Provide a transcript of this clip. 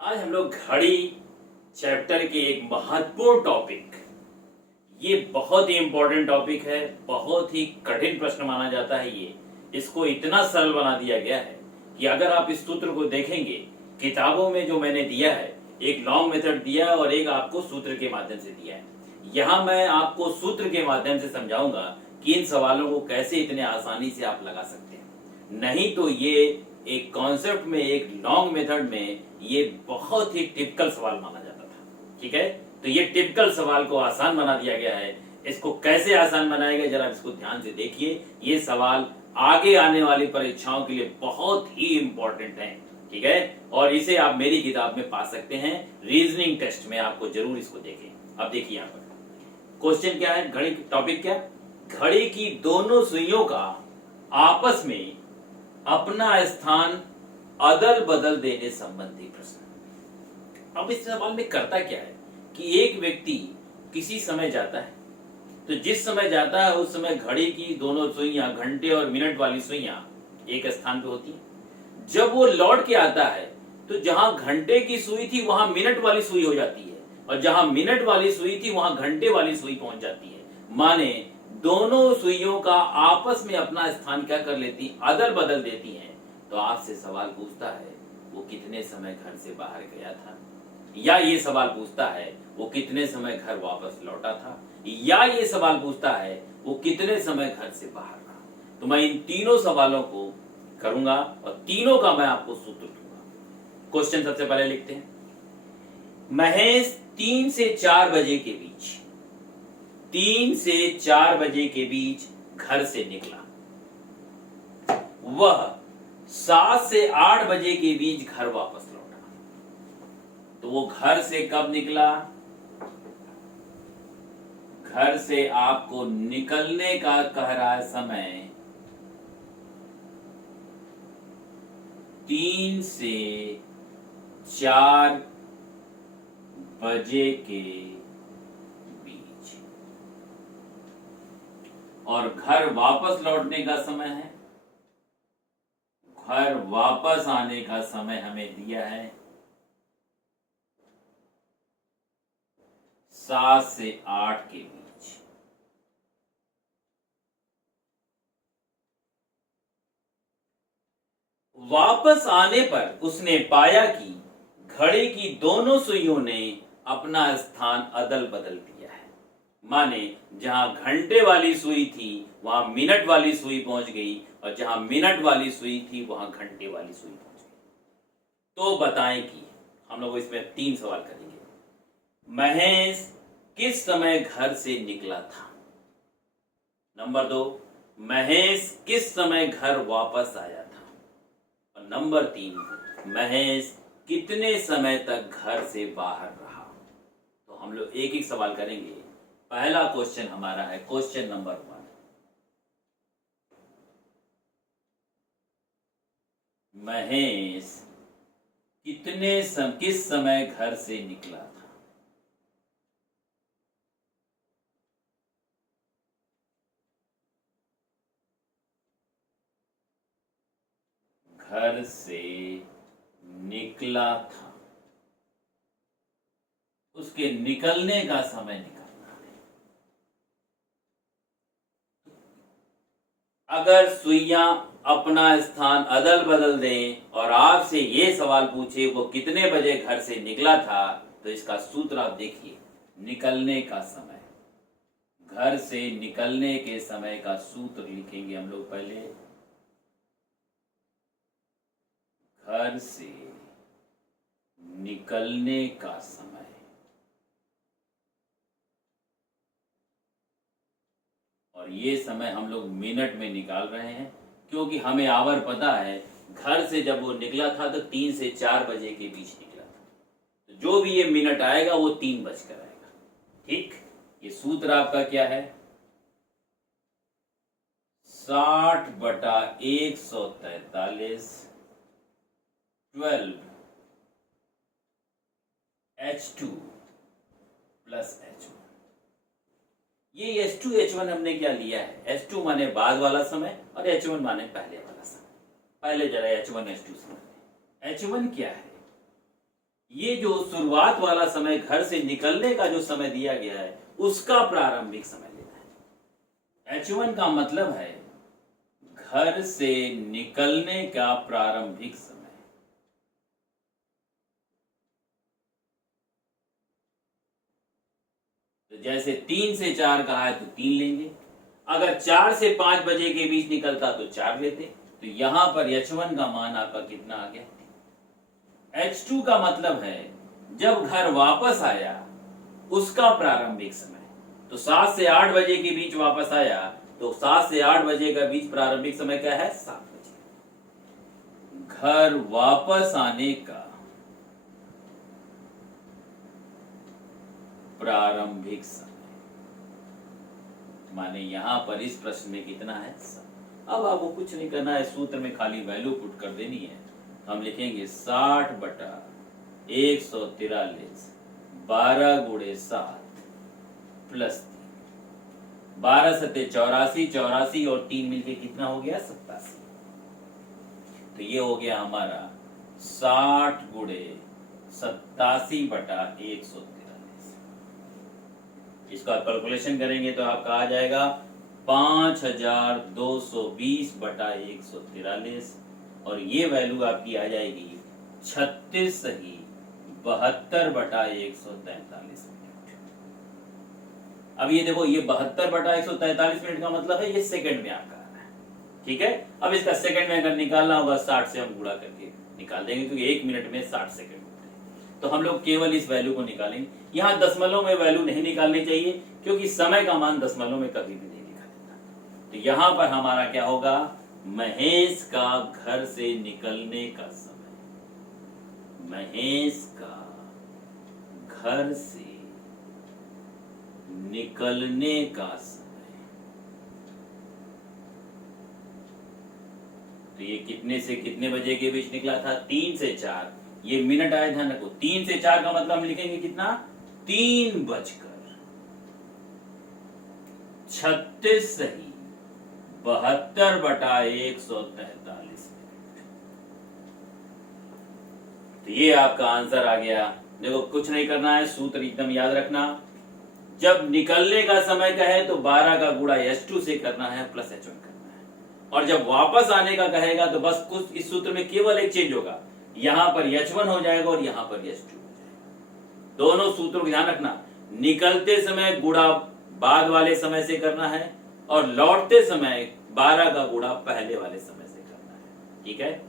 आज हम लोग घड़ी चैप्टर के एक महत्वपूर्ण टॉपिक, ये बहुत ही इंपॉर्टेंट टॉपिक है, बहुत ही कठिन प्रश्न माना जाता है। ये इसको इतना सरल बना दिया गया है कि अगर आप इस सूत्र को देखेंगे, किताबों में जो मैंने दिया है, एक लॉन्ग मेथड दिया है और एक आपको सूत्र के माध्यम से दिया है। यहाँ मैं आपको सूत्र के माध्यम से समझाऊंगा कि इन सवालों को कैसे इतने आसानी से आप लगा सकते हैं। नहीं तो ये एक कॉन्सेप्ट में, एक लॉन्ग मेथड में ये बहुत ही टिपिकल सवाल माना जाता था। ठीक है, तो ये टिपिकल सवाल को आसान बना दिया गया है। इसको कैसे आसान बनाया गया, जरा इसको ध्यान से देखिए। ये सवाल आगे आने वाली परीक्षाओं के लिए बहुत ही इंपॉर्टेंट है। ठीक है, और इसे आप मेरी किताब में पा सकते हैं। रीजनिंग टेस्ट में आपको जरूर इसको देखें। अब देखिए यहाँ पर क्वेश्चन क्या है, घड़ी टॉपिक क्या, घड़ी की दोनों सुइयों का आपस में अपना स्थान अदल बदल देने संबंधी प्रश्न। अब इस सवाल में करता क्या है कि एक व्यक्ति किसी समय जाता है, तो जिस समय जाता है उस समय घड़ी की दोनों सुइयां, घंटे और मिनट वाली सुइयां एक स्थान पे होती हैं। जब वो लौट के आता है तो जहां घंटे की सुई थी वहां मिनट वाली सुई हो जाती है, और जहां मिनट वाली सुई थी वहां घंटे वाली सुई पहुंच जाती है। माने दोनों सुइयों का आपस में अपना स्थान क्या कर लेती, अदल बदल देती हैं। तो आपसे सवाल पूछता है वो कितने समय घर से बाहर गया था, या ये सवाल पूछता है वो कितने समय घर वापस लौटा था, या ये सवाल पूछता है वो कितने समय घर से बाहर रहा। तो मैं इन तीनों सवालों को करूंगा और तीनों का मैं आपको सूत्र दूंगा। क्वेश्चन सबसे पहले लिखते हैं। महेश 3 से 4 बजे के बीच 3 से 4 बजे के बीच घर से निकला। वह 7 से 8 बजे के बीच घर वापस लौटा। तो वो घर से कब निकला, घर से आपको निकलने का कह रहा है समय 3 से 4 बजे के बीच, और घर वापस लौटने का समय है, घर वापस आने का समय हमें दिया है 7 से 8 के बीच। वापस आने पर उसने पाया कि घड़ी की दोनों सुइयों ने अपना स्थान अदल बदल दिया है। माने जहां घंटे वाली सुई थी वहां मिनट वाली सुई पहुंच गई, और जहां मिनट वाली सुई थी वहां घंटे वाली सुई पहुंच गई। तो बताएं कि हम लोग इसमें 3 सवाल करेंगे। महेश किस समय घर से निकला था। नंबर 2, महेश किस समय घर वापस आया था। और नंबर 3, महेश कितने समय तक घर से बाहर रहा। तो हम लोग एक एक सवाल करेंगे। पहला क्वेश्चन हमारा है क्वेश्चन नंबर 1। महेश किस समय घर से निकला था। घर से निकला था, उसके निकलने का समय निकालना है। अगर सुइयां अपना स्थान अदल बदल दें और आपसे ये सवाल पूछे वो कितने बजे घर से निकला था, तो इसका सूत्र आप देखिए। निकलने का समय, घर से निकलने के समय का सूत्र लिखेंगे हम लोग पहले। घर से निकलने का समय, और ये समय हम लोग मिनट में निकाल रहे हैं, क्योंकि हमें आवर पता है घर से जब वो निकला था तो 3 से 4 बजे के बीच निकला था। तो जो भी ये मिनट आएगा वो 3 बजकर आएगा। ठीक, ये सूत्र आपका क्या है, 60/143 12 H2 प्लस H1। ये H2 H1 हमने क्या लिया है, H2 माने बाद वाला समय और H1 माने पहले वाला समय। पहले जरा H1 H2 समझते हैं। H1 क्या है, ये जो शुरुआत वाला समय घर से निकलने का जो समय दिया गया है उसका प्रारंभिक समय लेना है। H1 का मतलब है घर से निकलने का प्रारंभिक समय। तो जैसे 3 से 4 कहा है तो 3 लेंगे, अगर 4 से 5 बजे के बीच निकलता तो 4 लेते। तो यहां पर H1 का मान आपका कितना आ गया? H2 का मतलब है जब घर वापस आया उसका प्रारंभिक समय। तो 7 से 8 बजे के बीच वापस आया, तो 7 से 8 बजे का बीच प्रारंभिक समय क्या है? 7 बजे। घर वापस आने का प्रारंभिक समय, माने यहां पर इस प्रश्न में कितना है? 7। अब आपको कुछ नहीं करना है, सूत्र में खाली वैल्यू पुट कर देनी है। हम लिखेंगे 60 बटा 143 12 गुणे 7 प्लस 3। 12 सत्ते 84, 84 और 3 मिलके कितना हो गया? 87। तो ये हो गया हमारा 60 गुणे 87 बटा 143। इसका कैलकुलेशन करेंगे तो आपका आ जाएगा 5220 बटा 143 और ये वैल्यू आपकी आ जाएगी 36 सही 72 बटा 143 मिनट। अब ये देखो, ये 72 बटा 143 मिनट का मतलब है ये सेकंड में आपका आ रहा है। ठीक है, अब इसका सेकंड में अगर निकालना होगा 60 से हम गुणा करके निकाल देंगे, क्योंकि 1 मिनट में 60 सेकंड होते हैं। तो हम लोग केवल इस वैल्यू को निकालेंगे। यहाँ दशमलव में वैल्यू नहीं निकालनी चाहिए, क्योंकि समय का मान दशमलव में कभी भी नहीं लिखा जाता। तो यहां पर हमारा क्या होगा? महेश का घर से निकलने का समय। महेश का घर से निकलने का समय। तो ये कितने से कितने बजे के बीच निकला था? 3 से 4। ये मिनट आया, ध्यान रखो। 3 से 4 का मतलब हम लिखेंगे कितना? 3:36 सही 72 बटा 143 मिनट। तो ये आपका आंसर आ गया। देखो, कुछ नहीं करना है, सूत्र एकदम याद रखना। जब निकलने का समय कहे तो 12 का गुणा H2 से करना है प्लस H1 करना है, और जब वापस आने का कहेगा तो बस कुछ इस सूत्र में केवल एक चेंज होगा, यहां पर H1 हो जाएगा और यहां पर H2 हो जाएगा। दोनों सूत्रों को ध्यान रखना। निकलते समय गुणा बाद वाले समय से करना है और लौटते समय 12 का गुणा पहले वाले समय से करना है। ठीक है।